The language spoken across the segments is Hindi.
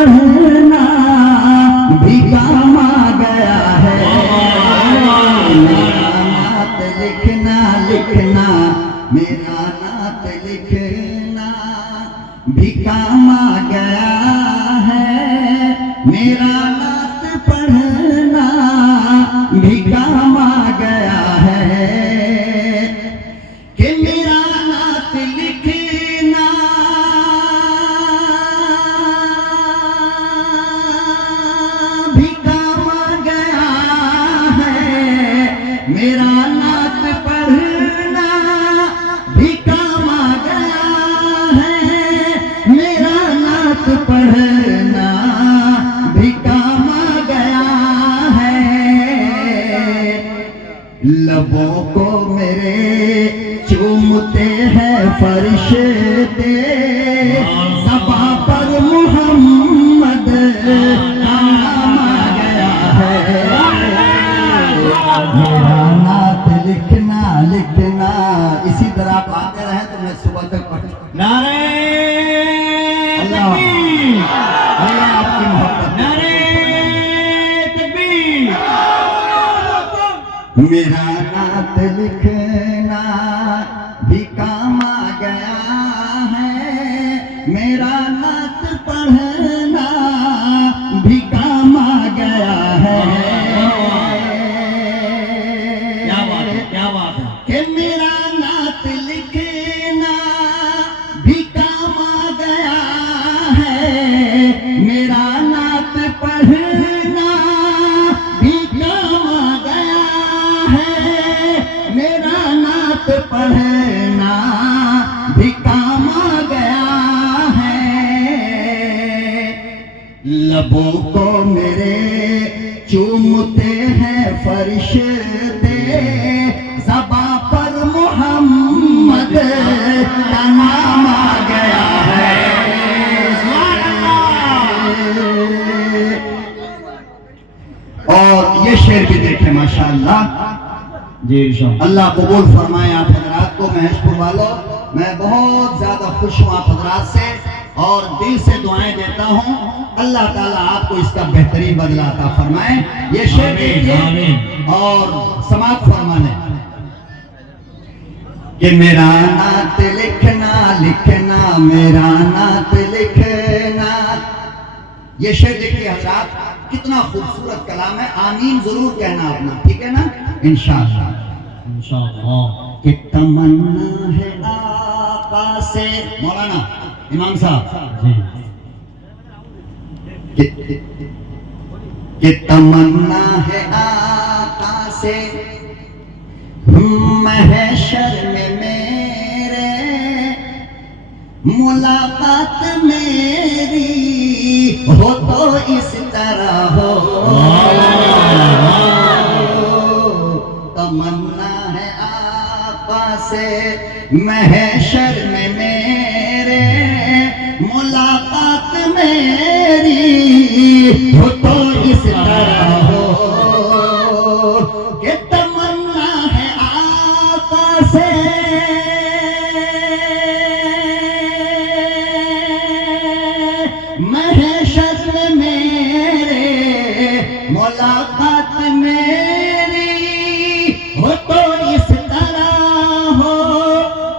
पढ़ना भी काम आ गया है। मेरा नात लिखना लिखना, मेरा नात लिखना भी काम आ गया है। मेरा नात पढ़ना भी काम आ गया है। कि मेरा नात लिखना भी काम आ गया है। मेरा नात पढ़ना भी काम आ गया है। मेरा नात पढ़ना भी काम आ गया है। लबों को मेरे चूमते हैं फरिश्ते, ज़बां पर मोहम्मद नाम आ गया है। मेरा नात लिखना लिखना। इसी तरह आप आते रहे तो मैं सुबह तक पढ़। नारे तकबीर, अल्लाह आपकी मोहब्बत। नारे तकबीर। मेरा नात लिखना भी काम आ गया है। मेरा नात पढ़ना भी काम आ गया है। क्या बात है, क्या बात है। कि मेरा नात लिखना भी काम आ गया है। मेरा नात पढ़ना भी काम आ गया है। मेरा नात पढ़ना भी काम आ गया है। लबों को मेरे चूमते हैं फरिश्ते, ज़बां पर मोहम्मद का नाम आ गया है। और ये शेर भी देखें माशाअल्लाह। जी इरशाद। अल्लाह कबूल फरमाए आप हजरात को। महशपुर वालों, मैं बहुत ज्यादा खुश हूँ आप हजरात से और दिल से दुआएं देता हूँ। अल्लाह ताला आपको इसका बेहतरीन बदला अता फरमाए। ये शेर देखिए और समाप्त फरमाने कि मेरा नात लिखना लिखना, मेरा नात लिखना। ये शेर देखिए हजरात, कितना खूबसूरत कलाम है। आमीन जरूर कहना अपना, ठीक है ना, इंशाअल्लाह। इंशाअल्लाह। कि तमन्ना है आका से, मौलाना इमाम साहब जी। कि तमन्ना है आका से महशर में मेरे मुलाकात मेरी हो तो इस तरह हो। तमन्ना है आका से महशर में मेरे मुलाकात मेरी हो तो इस तरह हो। कि तमन्ना है आका से महशर में मेरे मुलाकात मेरी हो तो इस तरह हो।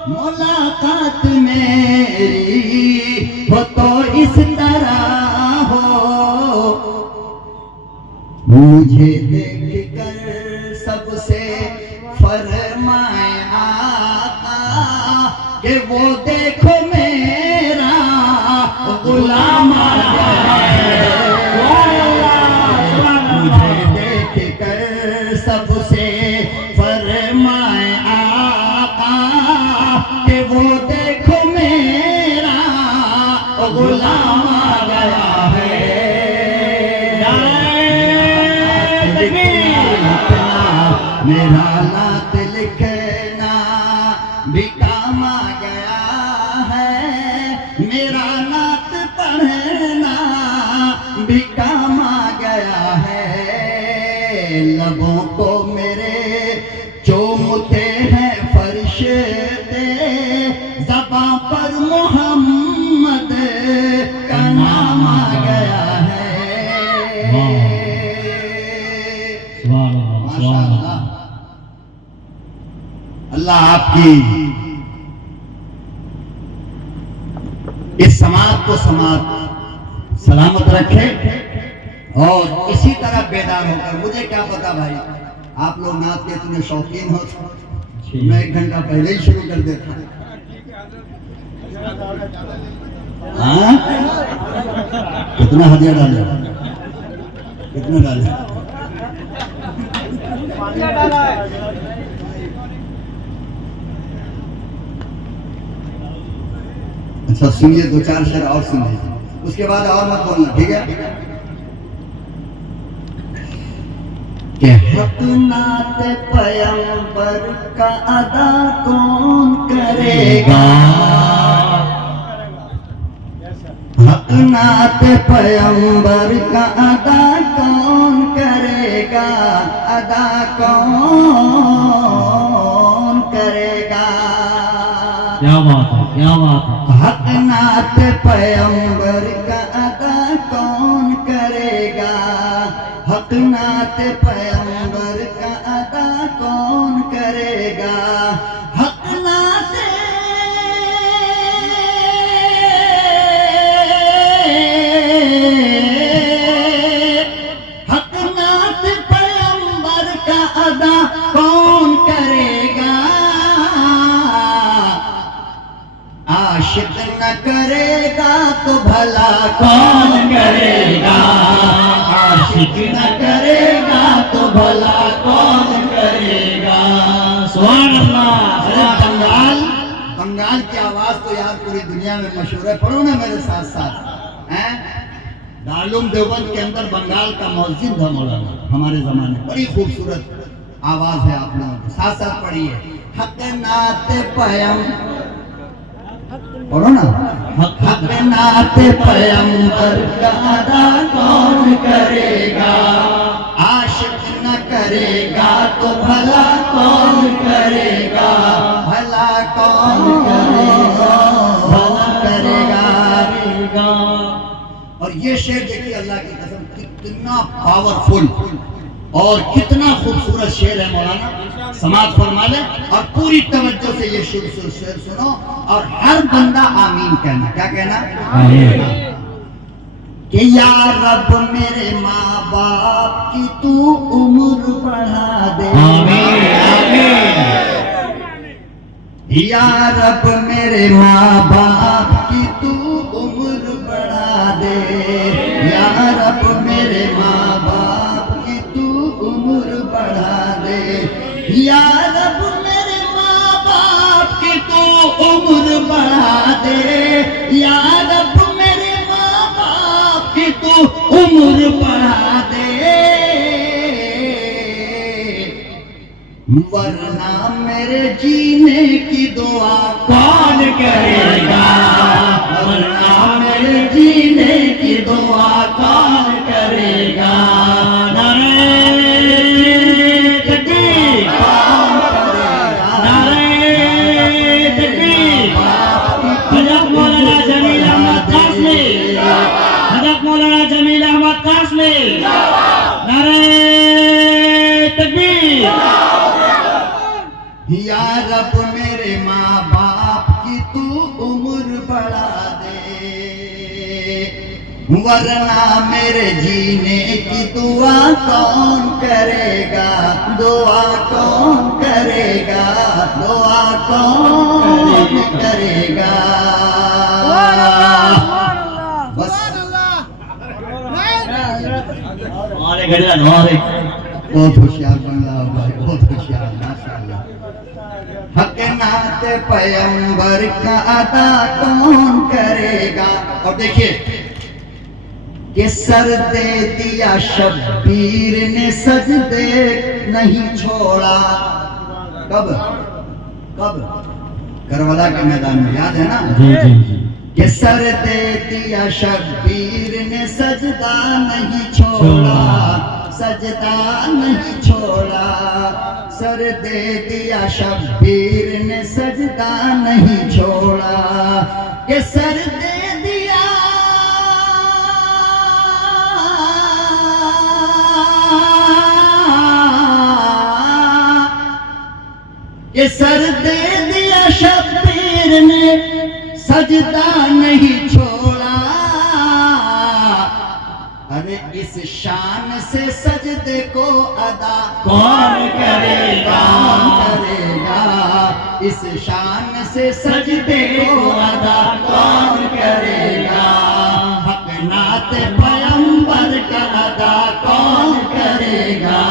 मुलाकात मेरी हो तो इस तरह हो। मुझे देख कर सबसे फरमाए आका कि वो देखो मेरा गुलाम आ गया है। मुझे देख कर सबसे फरमाए आका कि वो देखो मेरा गुलाम आ गया है। मेरा नात लिखना भी काम आ गया है। मेरा नात पढ़ना भी काम आ गया है। लबों को मेरे चूमते हैं फरिश्ते, ज़बां पर मोहम्मद का नाम आ गया अल्लाह आपकी इस समाज को सलामत रखे और इसी तरह बेदार होकर, मुझे क्या पता भाई आप लोग नात के इतने शौकीन हो, मैं 1 घंटा पहले ही शुरू कर देता। हाँ कितना हदिया डाले, कितना डाले? अच्छा सुनिए, 2-4 शेर और सुनिए, उसके बाद और मत बोलना, ठीक है? कि हक नात पैगंबर का अदा कौन करेगा, हक नात पैगंबर का अदा कौन करेगा, अदा कौन करेगा? क्या बात है, क्या बात है। हक नात पैगंबर का अदा कौन करेगा, हक नात पैगंबर का अदा कौन करेगा, हक नात पैगंबर का अदा कौन करेगा, आशिक न करेगा तो भला कौन करेगा, आशिक न करेगा तो भला कौन करेगा। सुभान अल्लाह। अरे बंगाल की आवाज तो यार पूरी दुनिया में मशहूर है, पढ़ो ना मेरे साथ साथ। हैं दारुल देवबंद के अंदर बंगाल का मस्जिद था मौलाना, हमारे जमाने, बड़ी खूबसूरत आवाज है, आप लोगों की साथ साथ पढ़िए। हक नात पैगंबर, बोलो ना, हक नात पैगंबर का अदा कौन करेगा, आशिक न करेगा तो भला कौन करेगा, भला कौन करेगा, भला करेगा। और ये शेर देखिए, अल्लाह की कसम कितना पावरफुल और कितना खूबसूरत शेर है मौलाना, समाज फरमा ले और पूरी तवज्जो से ये शेर सुनो और हर बंदा आमीन कहना। क्या कहना? कि या रब मेरे माँ बाप की तू उम्र बढ़ा दे, या रब मेरे माँ बाप की तू उम्र बढ़ा दे, या रब मेरे माँ बाप की तू उम्र बढ़ा दे, या रब मेरे माँ बाप की तू उम्र बढ़ा दे, या रब मेरे माँ बाप की तू उम्र बढ़ा दे, वरना मेरे जीने की दुआ कौन करेगा, वरना मेरे जीने की दुआ कौन करेगा। मौलाना जमील अहमद कासमी, नारे तकबीर। या रब मेरे माँ बाप की तू उम्र बढ़ा दे, वरना मेरे जीने की दुआ कौन करेगा, दुआ कौन करेगा, दुआ कौन करेगा। बस बहुत होशियार बंदा भाई, बहुत होशियार, माशाअल्लाह। हक नात पैगंबर का अदा कौन करेगा। और देखिए कि सर दे दिया शब्बीर ने सजदे नहीं छोड़ा, कब कब? करबला के मैदान में, याद है ना? जी जी जी। कि सर दे दिया शब्बीर ने सजदा नहीं छोड़ा, सजदा नहीं छोड़ा, सर दे दिया शब्बीर ने सजदा नहीं छोड़ा, कि सर दे दिया कि सर दे दिया शब्बीर ने सजदा नहीं छोड़ा। अरे इस शान से सजदे को अदा कौन करेगा? कौन करेगा? इस शान से सजदे को अदा कौन करेगा? हक नात पैगंबर का अदा कौन करेगा?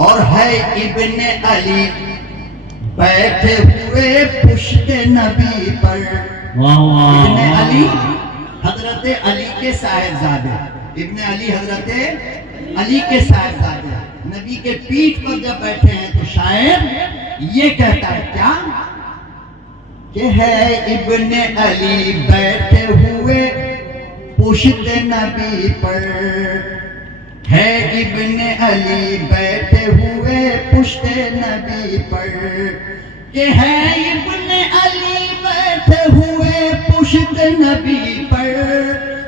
और है इब्ने अली बैठे हुए पुश्ते नबी पर। वाह वाह इब्ने अली हजरत अली के साहिबजादे, इब्ने अली हजरत अली के साहिबजादे नबी के पीठ पर जब बैठे हैं तो शायर ये कहता है क्या कि है इब्ने अली बैठे हुए पुश्ते नबी पर। है इब्ने अली बैठे हुए पुश्ते नबी पर। कि है इब्ने अली बैठे हुए पुश्ते नबी पर।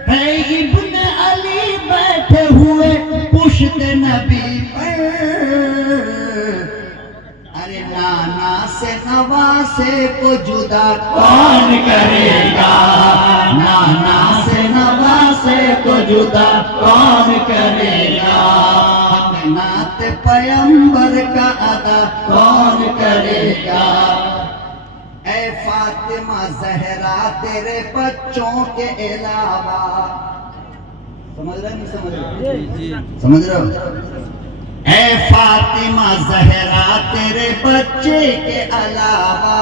है इब्ने अली बैठे हुए पुश्ते नबी पर। अरे नाना से नवासे को जुदा कौन करेगा? नाना से नवासे को जुदा कौन करेगा? हक नात पैगंबर का अदा कौन करेगा? ऐ फातिमा जहरा तेरे बच्चों के अलावा, समझ रहे नहीं समझ रहे? समझ रहे हो? ऐ फातिमा जहरा तेरे बच्चे के अलावा,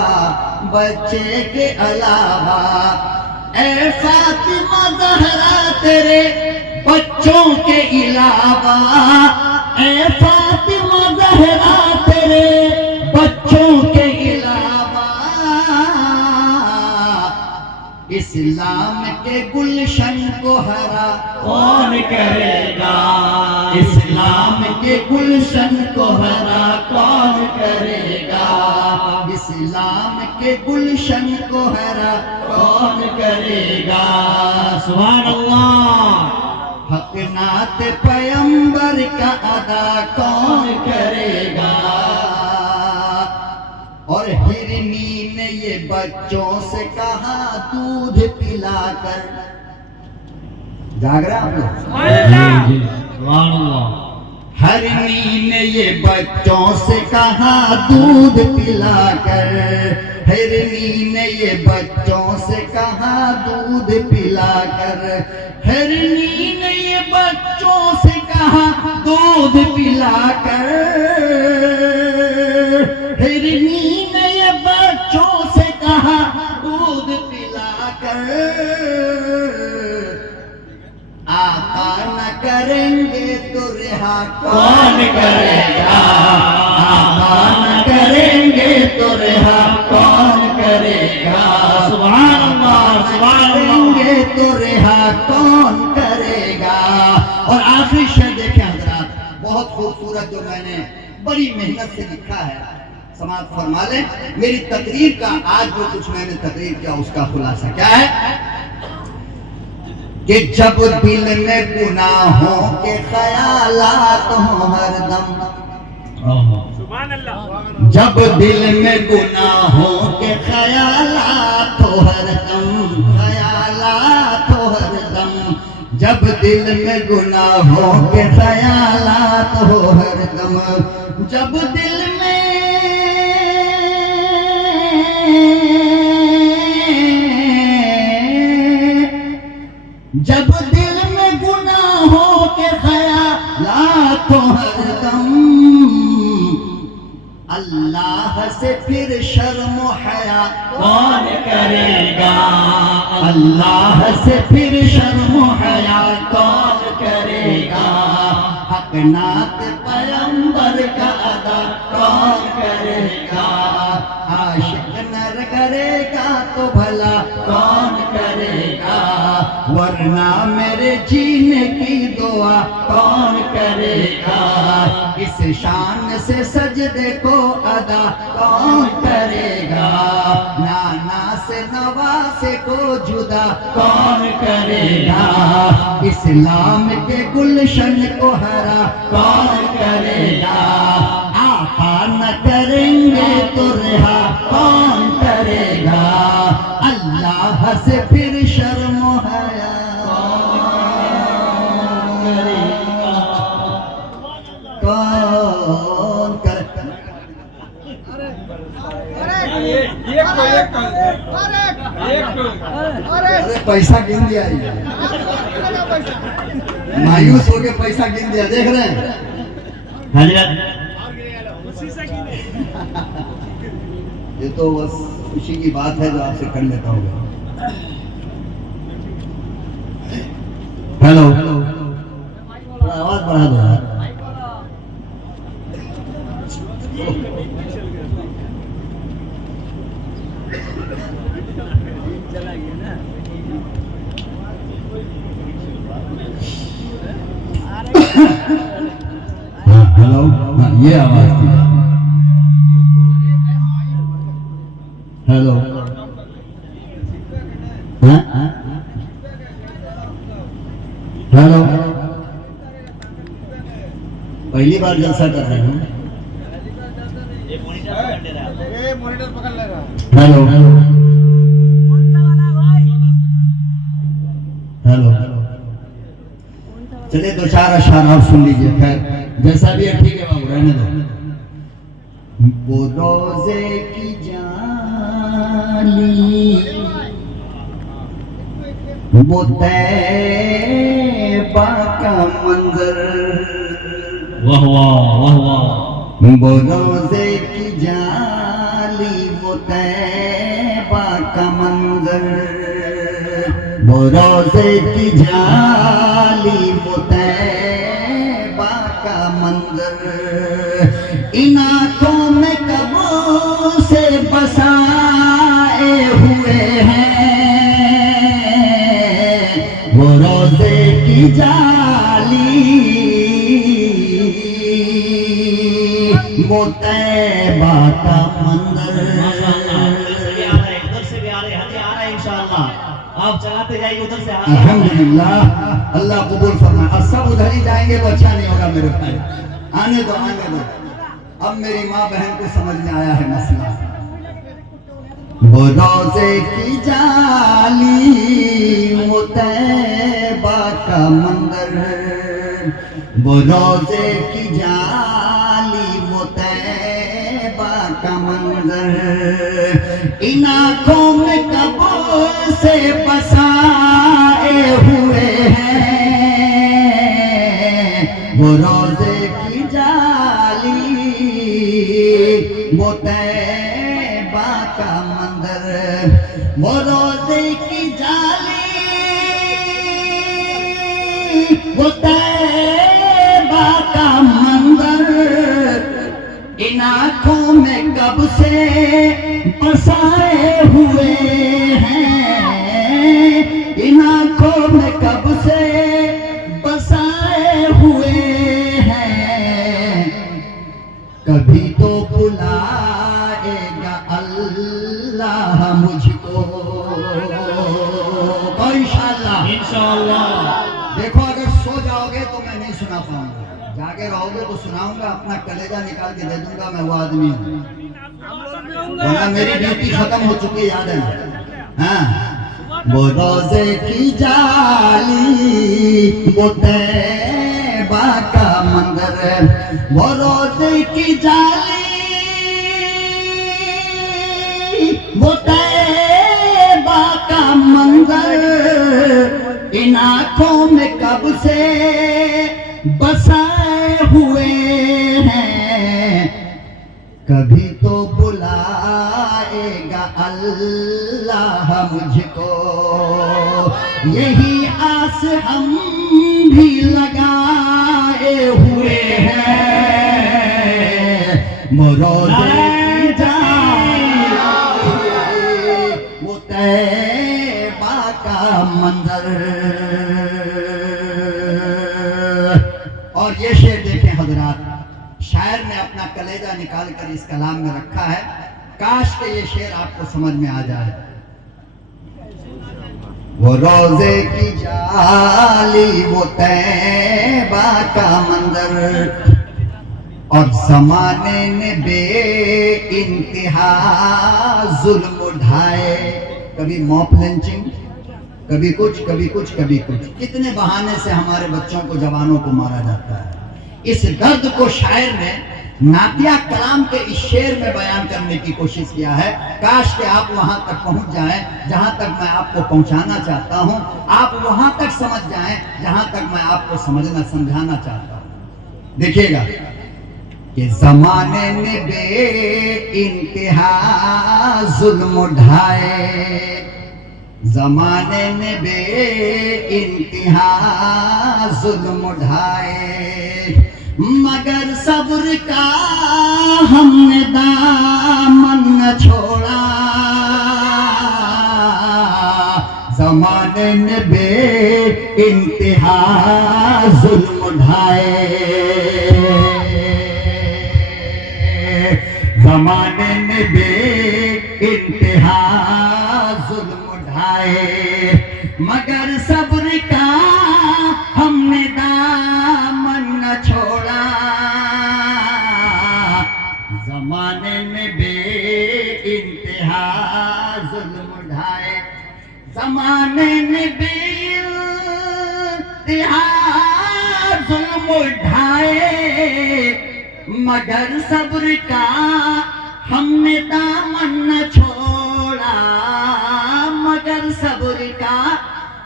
बच्चे के अलावा। ऐ फातिमा जहरा तेरे बच्चों के अलावा। ऐ फातिमा जहरा तेरे बच्चों के अलावा। इस्लाम के गुलशन को हरा कौन करेगा? इस्लाम के गुलशन को हरा कौन करेगा? इस्लाम के गुलशन को हरा कौन करेगा? सुभान अल्लाह। हक नात पैगंबर का अदा कौन करेगा? और हिरनी ने ये बच्चों से कहा दूध पिलाकर। जाग रहे आप लोग? जी सुभान अल्लाह। हरनी ने ये बच्चों से कहा दूध पिलाकर। हरनी ने ये बच्चों से कहा दूध पिलाकर। हरनी ने ये बच्चों से कहा दूध पिलाकर। हरनी ने ये बच्चों से कहा दूध पिलाकर। आका न करेंगे तो रिहा कौन करेगा? आका न करेंगे तो रिहा कौन करेगा? सुभान अल्लाह सुभान अल्लाह। करेंगे तो रिहा कौन करेगा? और आखिरी शेर देखें हजरात, बहुत खूबसूरत जो मैंने बड़ी मेहनत से लिखा है, समाप्त फरमा लें। मेरी तकरीर का आज जो कुछ मैंने तकरीर किया उसका खुलासा क्या है कि जब दिल में गुनाहों के ख्यालात हों हरदम। जब दिल में गुनाहों के ख्यालात हो हरदम, ख्यालात हो हरदम। जब दिल में गुनाहों के ख्यालात हो हरदम। जब दिल में जब दिल में गुनाहों के ख्यालात हो हरदम। अल्लाह से फिर शर्म हया कौन करेगा? अल्लाह से फिर शर्म हया कौन करेगा? हक नात पैगंबर का अदा कौन करेगा? आशिक नर करेगा तो भला कौन करेगा? वरना मेरे जीने की दुआ कौन करेगा, इस शान से सजदे को अदा कौन करेगा, नाना से नवासे को जुदा कौन करेगा, इस्लाम के गुलशन को हरा कौन करेगा, आका न करेंगे तो रिहा कौन करेगा, अल्लाह से फिर शर्म हया कौन करेगा। अरे पैसा गिन दिया, मायूस हो के पैसा गिन दिया, देख रहे हैं हजरत ये तो बस खुशी की बात है जो आपसे कर लेता हूँ। हेलो, थोड़ा आवाज बढ़ा दो यार। हेलो, ये आवाज थी। हेलो, हेलो, पहली बार जलसा कर रहे हैं। हेलो, हेलो, चलिए दो चार अशार आप सुन लीजिए, खैर जैसा भी है ठीक है बाबू, रहने दो। वो रोजे की जाली, वो तैबा का मंजर, वाह वाह वाह वाह, वो रोजे की जाली, वो तैबा का मंजर, वो रोजे की जाली, वो तैबा का मंजर, इन आँखों में कब से बसाए हुए हैं, वो रोजे की जाली, वो तैबा का मंदिर। उधर से भी आ रहे, हमें आ रहा है इंशाअल्लाह, आप चलाते जाइए उधर से। अल्हम्दुलिल्लाह, अल्लाह कबूल फरमाए। अब सब उधर ही जाएंगे तो अच्छा नहीं होगा मेरे भाई, आने दो आने दो। अब मेरी माँ बहन को समझ में आया है मसला। वो रोजे की जाली, वो तैबा का मंदिर, वो रोजे की जाली, वो तैबा का मंदिर, इन आँखों में कब से बसाए हुए हैं, वो रोजे की जाली, वो तैबा का मंदिर, वो रोजे की जाली, वो तैबा का मंदिर, इन आँखों में कब से बसाए हुए हैं, इन आँखों में कब से बसाए हुए हैं, कभी तो बुलाएगा अल्लाह मुझको, इंशाअल्लाह इंशाअल्लाह। देखो अगर सो जाओगे तो मैं नहीं सुना पाऊंगा, जागे रहोगे तो सुनाऊंगा, अपना कलेजा निकाल के दे दूंगा, मैं वो आदमी हूँ, वरना मेरी ड्यूटी खत्म हो चुकी, याद है। हाँ, वो रोजे की जाली, वो तैबा का मंदिर, वो रोजे की जाली, वो तैबा का मंदिर, इन आँखों में कब से बसाए हुए हैं, कभी तो बुलाएगा अल्लाह मुझको, यही आस हम भी लगाए हुए हैं, वो रोजे की जाली, वो तैबा तैबा का मंजर। और ये शेर देखें हजरात, शायर ने अपना कलेजा निकाल कर इस कलाम में रखा है। काश के ये शेर आपको समझ में आ जाए। वो रोजे की जाली, वो तैबा का मंजर, और जमाने ने बे इंतहा जुल्म उठाए। कभी मॉप लिंचिंग, कभी कुछ कभी कुछ कभी कुछ, कितने बहाने से हमारे बच्चों को, जवानों को मारा जाता है। इस दर्द को शायर ने नातिया कलाम के इस शेर में बयान करने की कोशिश किया है। काश कि आप वहां तक पहुंच जाएं जहां तक मैं आपको पहुंचाना चाहता हूं, आप वहां तक समझ जाएं जहां तक मैं आपको समझाना चाहता हूं। देखिएगा कि जमाने ने बे इंतहा जुल्म उठाए, जमाने ने बे इंतहा जुल्म उठाए, मगर सब्र का हमने दामन न छोड़ा। जमाने ने बे इंतहा जुल्म उठाए, जमाने ने बे इंतहा जुल्म उठाए, मगर सब्र का हमने दामन न छोड़ा। जमाने ने बे इंतहा जुल्म उठाए, जमाने ने बे इंतहा जुल्म उठाए, मगर सब्र का हमने दामन न छोड़ा। मगर सब्र का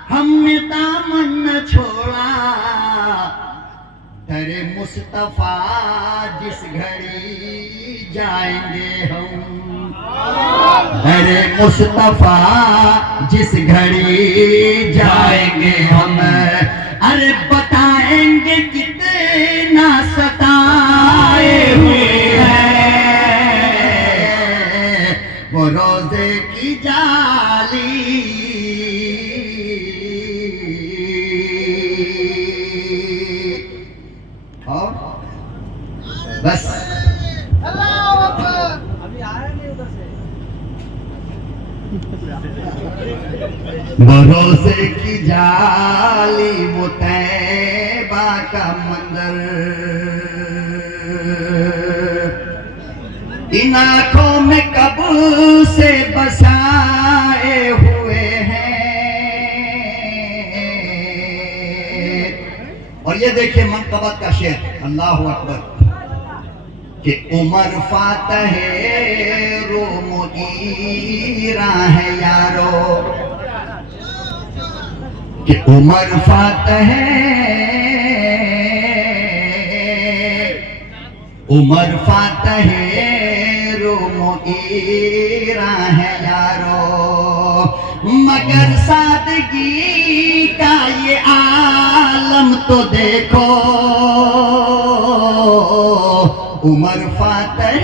हमने दामन न छोड़ा। तेरे मुस्तफा जिस घड़ी जाएंगे हम, तेरे मुस्तफा जिस घड़ी जाएंगे हम, अरे बताएंगे कितना सताए हुए हैं वो रोजे की जाली। और बस अभी आया नहीं उधर से। वो रोजे की जाली, वो तैबा का मंजर, इन आंखों में कब से बसाए हुए हैं। और ये देखिए मनकबत का शेर, अल्लाह अकबर, कि उमर फातह रोम ईरान है यारो, कि उमर फातह उमर फातह रोम ईरान है यारो, मगर सादगी का ये आलम तो देखो। उमर फातह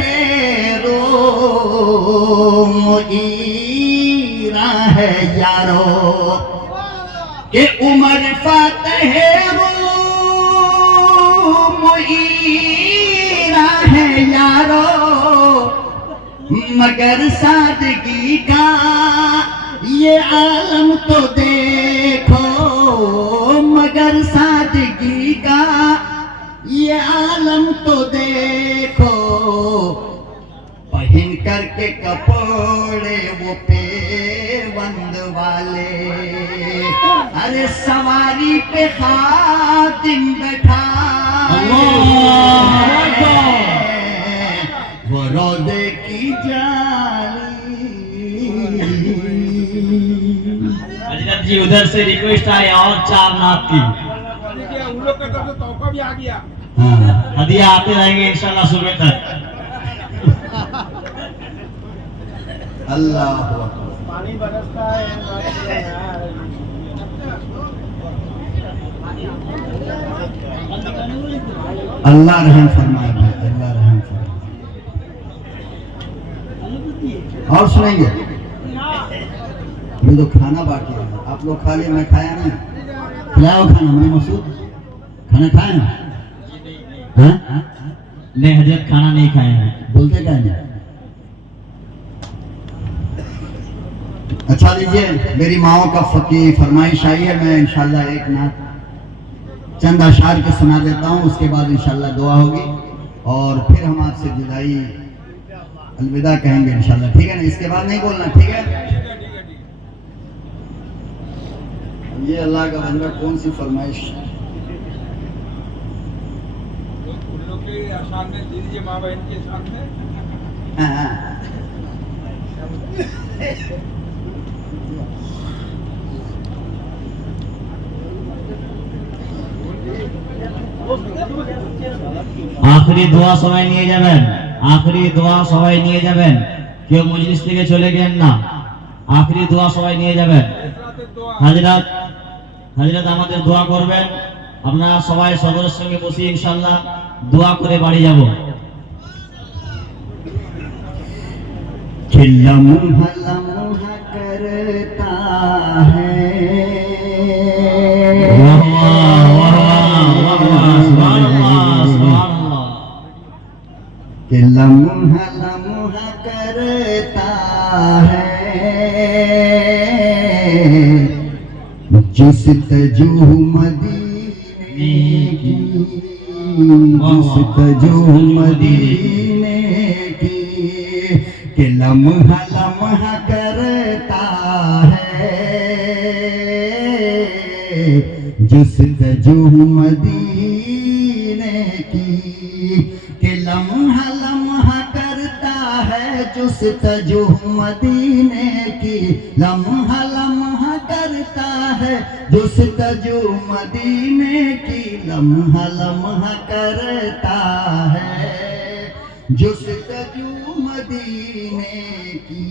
रोम ईरान है यारो, कि उमर फातह रोम ईरान है यारो, मगर सादगी का ये आलम तो देखो। मगर सादगी का ये आलम तो देखो। पहन करके कपड़े वो पेवंद वाले, अरे सवारी पे खातिम बैठा, वो रोजे की जाली। अजरत जी उधर से रिक्वेस्ट आए और 4 नात की। उन लोग का तरफ से तोहफा भी आ गया। हाँ, हदिया आते रहेंगे इंशाल्लाह सुबह तक। अल्लाह पानी बरसता है यार। अल्लाह रहम फरमाए भाई, अल्लाह रहम फरमाए। और सुनेंगे अभी तो खाना बाकी है, आप लोग खा लिए, मैं खाया नहीं। खिलाओ खाना, मैं मसूद खाना खाए ना? हाँ? नहीं हजरत, खाना नहीं खाए हैं। बोलते क्या नहीं? अच्छा लीजिए, मेरी माओ का फकीर फरमाइश आई है, मैं इंशाल्लाह एक नात चंद अशार के सुना देता हूँ, उसके बाद इंशाल्लाह दुआ होगी और फिर हम आपसे जुदाई अलविदा कहेंगे इंशाल्लाह, ठीक है ना? इसके बाद नहीं बोलना, ठीक है? ये अल्लाह का बंदा कौन सी फरमाइश? उन लोग के सामने दे दीजिए, माँ बहन के सामने। हाँ। আখরি দোয়া সবাই নিয়ে যাবেন, আখরি দোয়া সবাই নিয়ে যাবেন, কেউ মজলিস থেকে চলে গেলেন না, আখরি দোয়া সবাই নিয়ে যাবেন। হাজরাত হাজরাত আমাদের দোয়া করবেন, আপনারা সবাই সদরের সঙ্গে বসে ইনশাআল্লাহ দোয়া করে বাড়ি যাব। कि लम्हा लम्हा करता है, वाह वाह वाह वाह वाह, सुभान अल्लाह सुभान अल्लाह। कि लम्हा लम्हा करता है जिस तजू मदीने की, जिस तजू मदीने की, कि लम्हा लम्हा करता है जिस तजू मदीने की, कि लम्हा लम्हा करता है जिस तजू मदीने की, लम्हा लम्हा करता है जिस तजू मदीने की, लम्हा लम्हा करता है जिस तजू मदीने की,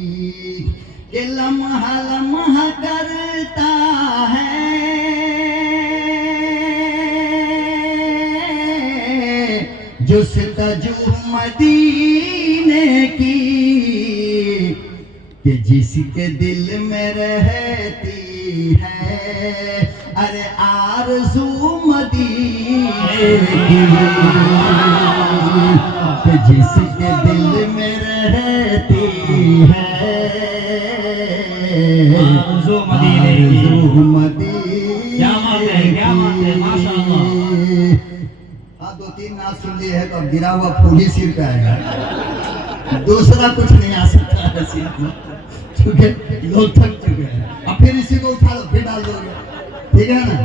कि लम्हा लम्हा करता है जिस तजू मदीने की, कि जिसके दिल में रहती है अरे आरज़ू मदीने की, कि जिसके दिल में रहती है आरज़ू मदीने की। आरज़ू मदीने क्या बात है, क्या बात है, माशाअल्लाह। हाँ, 2-3 नाच सुन लिए है तो अब गिरा हुआ फूल ही सिर पे आएगा, दूसरा कुछ नहीं आ सकता है सिर में, क्योंकि लोग थक चुके हैं। अब फिर इसी को उठा लो, फिर डाल दोगे, ठीक है ना?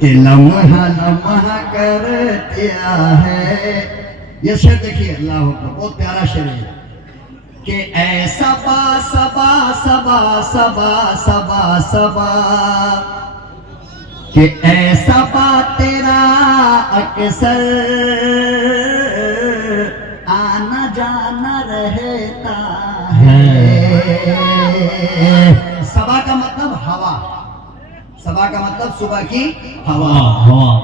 कि लम्हा लम्हा कर दिया है, ये शेर देखिए, अल्लाह अकबर, बहुत प्यारा शेर है। कि ऐसा बा सबा सबा सबा सबा सबा, कि ऐसा बा तेरा अक्सर आना जाना रहता है। सबा का मतलब हवा, सबा का मतलब सुबह की हवा।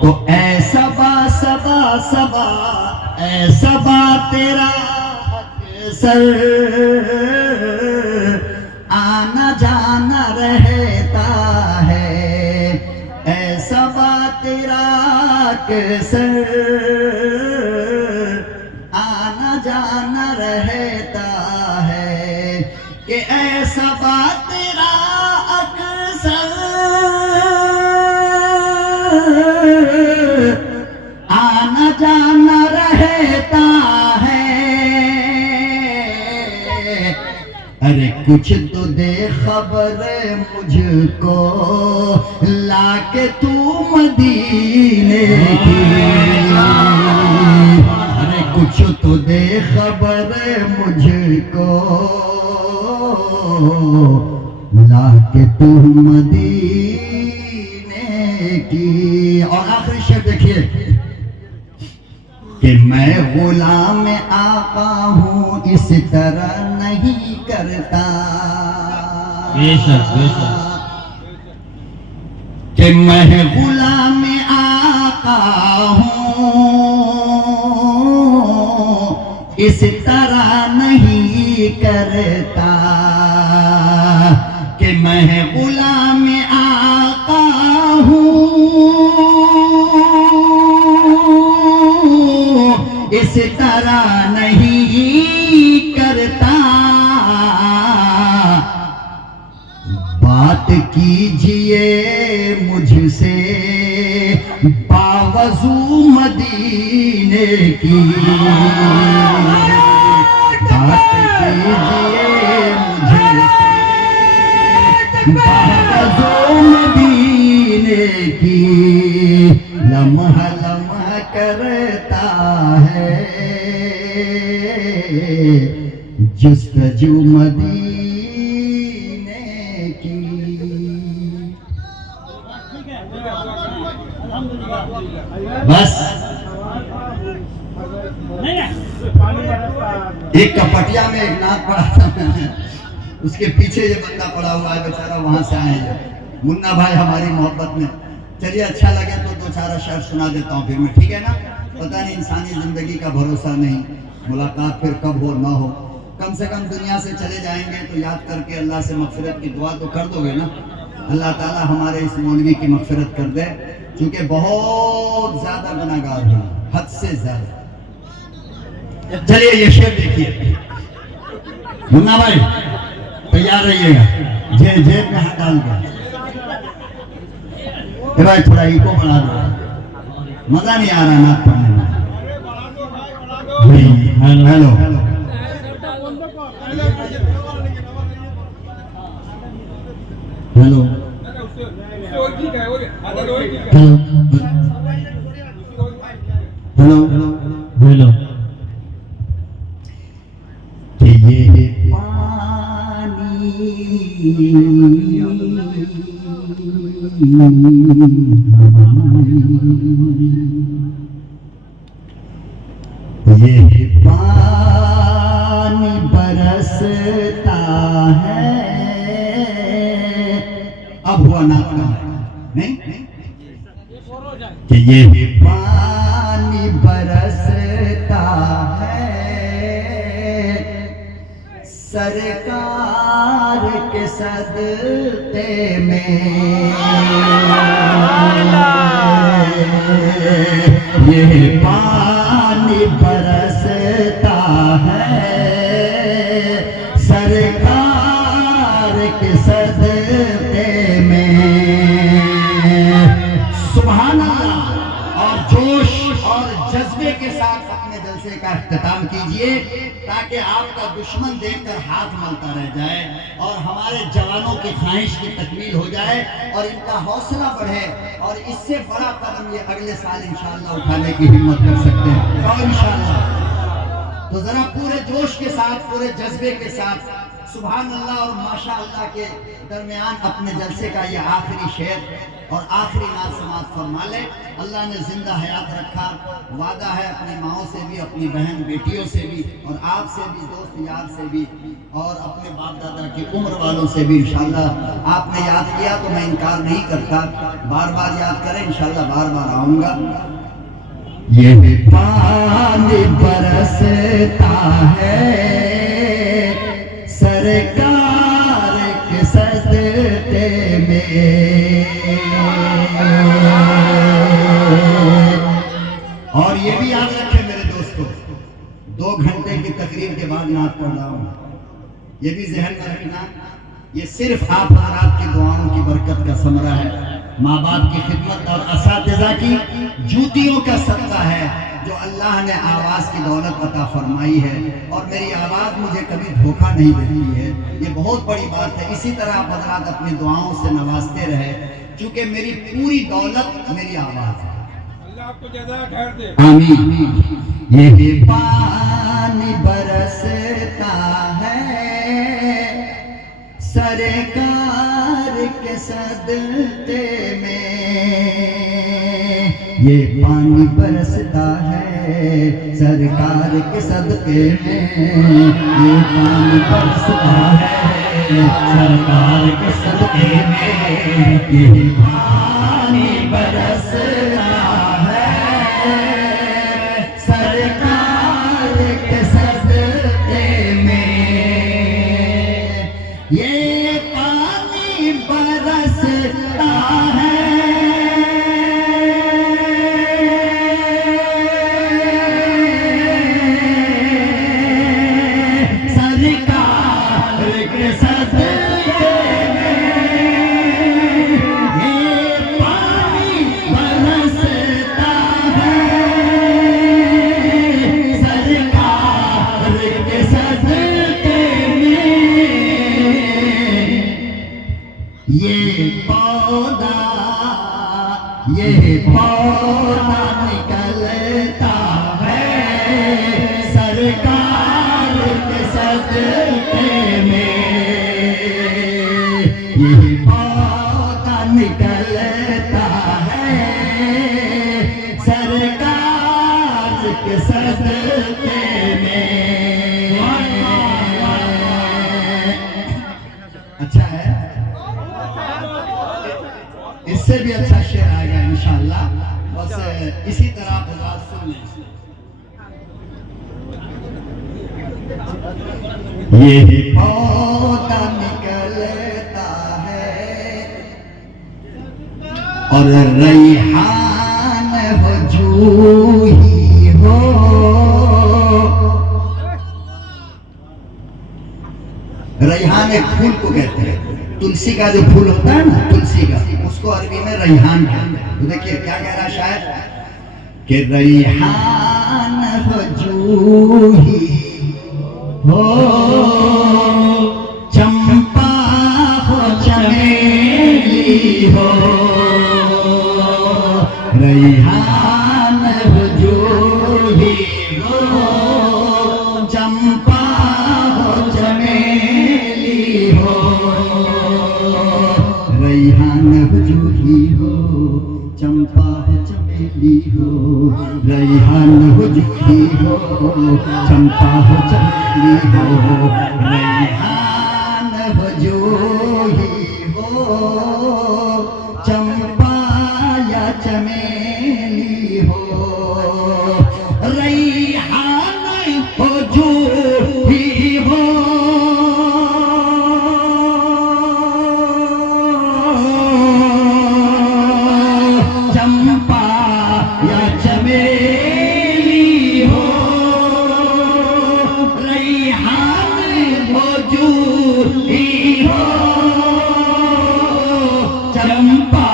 तो ऐसा बा सबा सबा, ऐसा बा तेरा अक्सर आना जाना रहता है, ऐसा बा तेरा अक्सर आना जाना रहता है, कि ऐसा बा तेरा अक्सर आना जाना रहता है। अरे कुछ तो दे खबर मुझको लाके तू मदीने की, अरे कुछ तो दे खबर मुझको लाके तू मदीने की। और आखिरी शेर देखिए, कि मैं गुलाम आका हूँ इस तरह नहीं करता, बेशक बेशक। कि मैं गुलाम आका हूँ इस तरह नहीं करता, मैं गुलाम आका हूँ, इस तरह नहीं करता। बात कीजिए मुझसे बावजू मदीने की, बात कीजिए मुझसे बावजू मदीने की। लम्हा लम्हा करता है जुस्तजू मदीने की। बस एक कपटिया में एक नाथ पड़ा था, उसके पीछे ये बंदा पड़ा हुआ है बेचारा, वहां से आए हैं मुन्ना भाई हमारी मोहब्बत में। चलिए अच्छा लगे तो दो चार शेर सुना देता हूँ फिर मैं, ठीक है ना। पता नहीं इंसानी जिंदगी का भरोसा नहीं, मुलाकात फिर कब हो ना हो। कम से कम दुनिया से चले जाएंगे तो याद करके अल्लाह से मगफिरत की दुआ तो कर दोगे ना। अल्लाह ताला हमारे इस मौलवी की मगफिरत कर दे, क्योंकि बहुत ज्यादा गुनाहगार है, हद से ज्यादा। चलिए ये शेर देखिए मुन्ना भाई, तैयार रहिएगा, जेब में हाथ डाल के। भाई थोड़ा इको बढ़ा दो, मजा नहीं आ रहा नाथ पढ़ने में। Hello hello hello hello hello. ये पानी ये पानी बरसता है। अब हुआ नाथ का नहीं कि ये पानी बरसता है सरकार के सदक़े में। ये पानी बरसता है सरकार के सदक़े में। सुभान अल्लाह। और जोश और जज्बे के साथ अपने जलसे का इख्तिताम कीजिए, ताकि आपका दुश्मन देखकर हाथ मलता रह जाए और हमारे जवानों की ख्वाहिश की तकमील हो जाए और इनका हौसला बढ़े, और इससे बड़ा कदम ये अगले साल इंशाअल्लाह उठाने की हिम्मत कर सकते हैं और इंशाअल्लाह। तो जरा पूरे जोश के साथ, पूरे जज्बे के साथ सुभान अल्लाह और माशाअल्लाह के दरमियान अपने जलसे का ये आखिरी शेर और आखिरी नात समात फरमा ले। अल्लाह ने जिंदा हयात रखा, वादा है अपनी माओं से भी, अपनी बहन बेटियों से भी, और आपसे भी, दोस्त यार से भी, और अपने बाप दादा की उम्र वालों से भी। इंशाअल्लाह आपने याद किया तो मैं इनकार नहीं करता, बार बार याद करें, इंशाअल्लाह बार बार आऊँगा। ये पानी बरसता है सरकार के सदक़े में। और ये भी याद रखें मेरे दोस्तों, 2 घंटे की तकरीर के बाद नात पढ़ रहा हूँ, ये भी जहन में रखना। ये सिर्फ आप हज़रात की दुआओं की बरकत का समरा है, माँ बाप की खिदमत और असातिज़ा की जूतियों का सदका है जो अल्लाह ने आवाज़ की दौलत अता फरमाई है। और मेरी आवाज़ मुझे कभी धोखा नहीं देती है, ये बहुत बड़ी बात है। इसी तरह आप हज़रात अपनी दुआओं से नवाजते रहे, क्योंकि मेरी पूरी दौलत मेरी आवाज़ है। अल्लाह आपको ज़्यादा खैर दे। आमीन। ये पानी बरसता है सरकार के सदक़े में। ये पानी बरसता है सरकार के सदक़े में। ये पानी बरसता है सरकार के सदक़े में। ये पानी बरसता सरकार के सदक़े में। ये पानी ये पौधा निकलता है सरकार के सदके में, ये पौधा निकलता है सरकार के सदके में। अच्छा है, इससे भी अच्छा शेर आएगा इंशाअल्लाह। बस इसी तरह आप हज़रात सुन लें। ये पौधा निकलता है और रैहान हो जूही हो, रैहान एक फूल को कहते हैं, तुलसी का जो फूल होता है ना, तुलसी का, उसको अरबी में रैहान कहते हैं। तो देखिए क्या कह रहा है शायर कि रैहान हो जूही हो, चंपा हो चमेली हो, रैहान हो जूही हो, चंपा हो चमेली हो, रैहान हो जूही हो, चंपा हो चमेली हो, रैहान हो जूही हो, चंपा हो चमेली हो, रैहान हो जूही हो, चंपा या चमेली हो, रैहान हो जूही हो, चंपा या चमेली हो, रैहान हो जूही हो, चंपा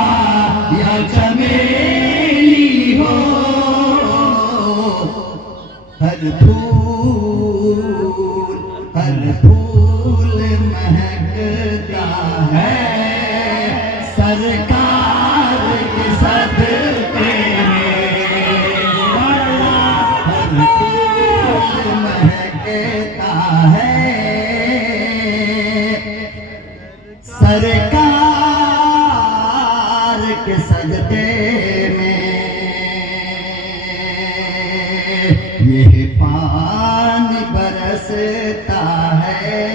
या चमेली हो, हर फूल महकता है सरकार के सदके में, हर फूल महकता है सरकार के सदके में, यह पानी बरसता है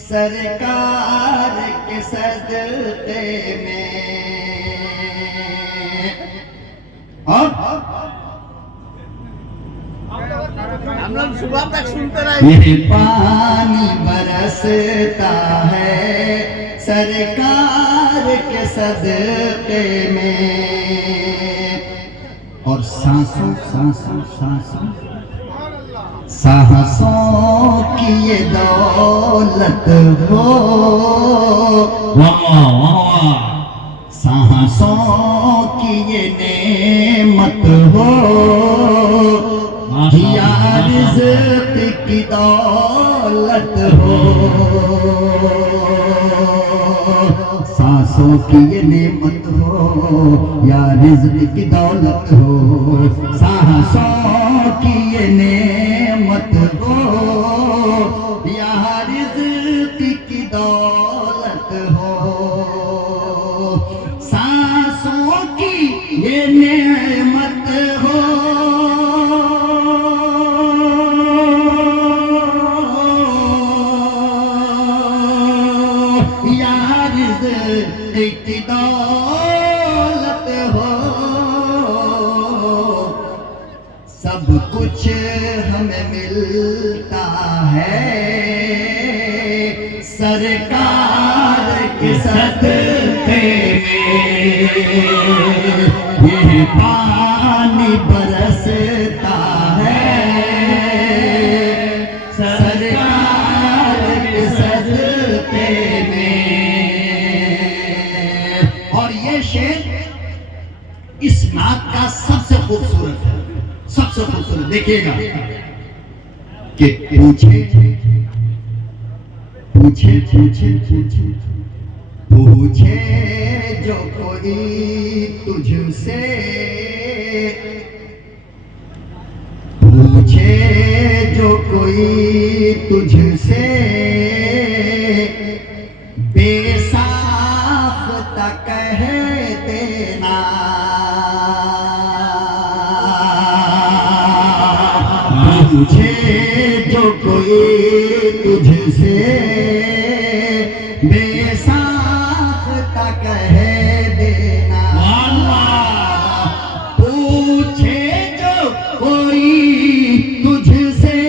सरकार के सदके में। और हम लोग सुबह तक सुनते रहे। यह पानी बरसता है सरकार के सदके में, और सांसों सांसों सांसों सांसों की ये दौलत हो, सांसों की ये नेमत हो, या रिज़्क़ की दौलत हो, सांसों की ये नेमत हो या रिज़्क़ की दौलत हो, सांसों की ये नेमत हो या रिज़्क़ की दौलत हो, सांसों की ये नेमत हो या रिज़्क़ की दौलत हो, सब कुछ हमें मिलता है सरकार के सदके में, यह पानी बरसता है सरकार के सदके में। और ये शेर इस नात का सबसे खूबसूरत है, सबसे खूबसूरत। देखिएगा कि पूछे पूछे पूछे पूछे पूछे जो कोई तुझसे, पूछे जो कोई तुझसे, बेसाख्ता कह देना। पूछे जो कोई तुझसे, बेसाख्ता कह देना। पूछे जो कोई तुझसे,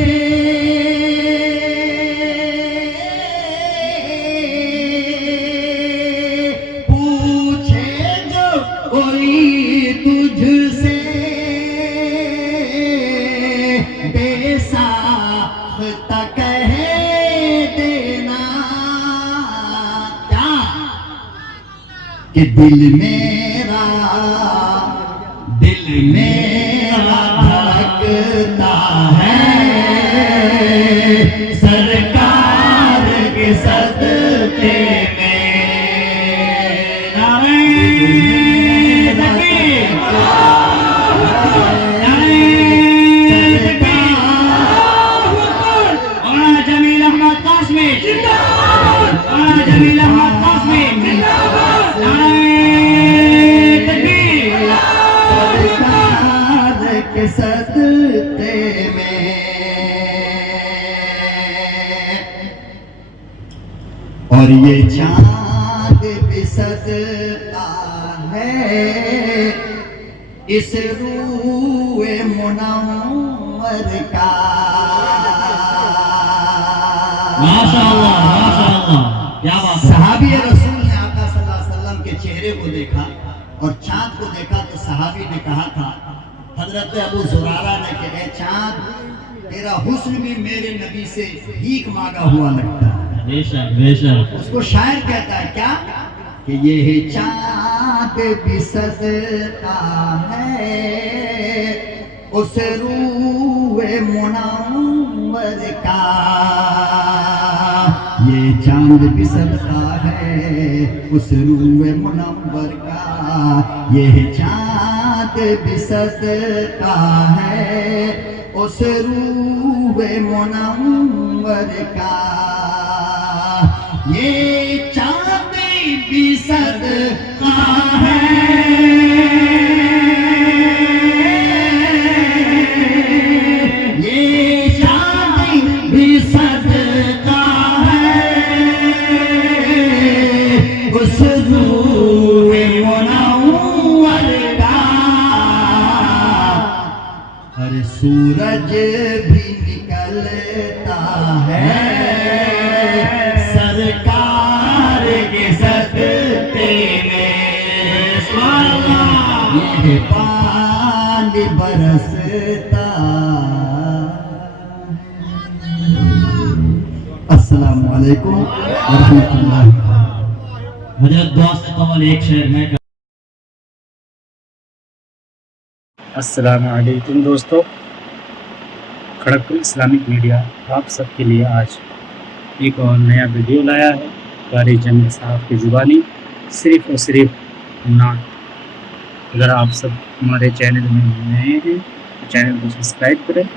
पूछे जो कोई तुझसे, बेसाख्ता कह देना। क्या कि दिल मेरा धड़कता है सरकार के सदके में। नारे तकबीर, नारे तकबीर। मौलाना जमील अहमद कासमी जिंदाबाद, मौलाना जमील अहमद कासमी जिंदाबाद। नारे तकबीर, सरकार के सदके में। और ये चाँद भी सदका है इस रूए मुनव्वर का। माशाअल्लाह, माशाअल्लाह, क्या बात है। सहाबी रसूल ने आका सल्लल्लाहु अलैहि वसल्लम के चेहरे को देखा और चाँद को देखा तो सहाबी ने कहा था, हजरत अबू जुरारा ने कहा, "ए चाँद, तेरा हुस्न भी मेरे नबी से भीख मांगा हुआ लगता है।" बेशक बेशक। उसको शायर कहता है क्या कि ये चाँद भी सदका है उस रूए मुनव्वर का। ये चाँद भी सदका है उस रूए मुनव्वर का। ये चाँद भी सदका है उस रूए मुनव्वर का। ये चाँद भी सदका है, ये चाँद भी सदका है उस रूए मुनव्वर का। हर सूरज भी निकलता है सरकार के सदके में। ये पानी बरसता। अस्सलामु अलैकुम व रहमतुल्लाह। हजरत दुआ से कबल एक शेर में। अस्सलाम वालेकुम दोस्तों, खड़गपुर इस्लामिक मीडिया आप सबके लिए आज एक और नया वीडियो लाया है। कारी जमील साहब की जुबानी सिर्फ और सिर्फ नात। अगर आप सब हमारे चैनल में नए हैं तो चैनल को सब्सक्राइब करें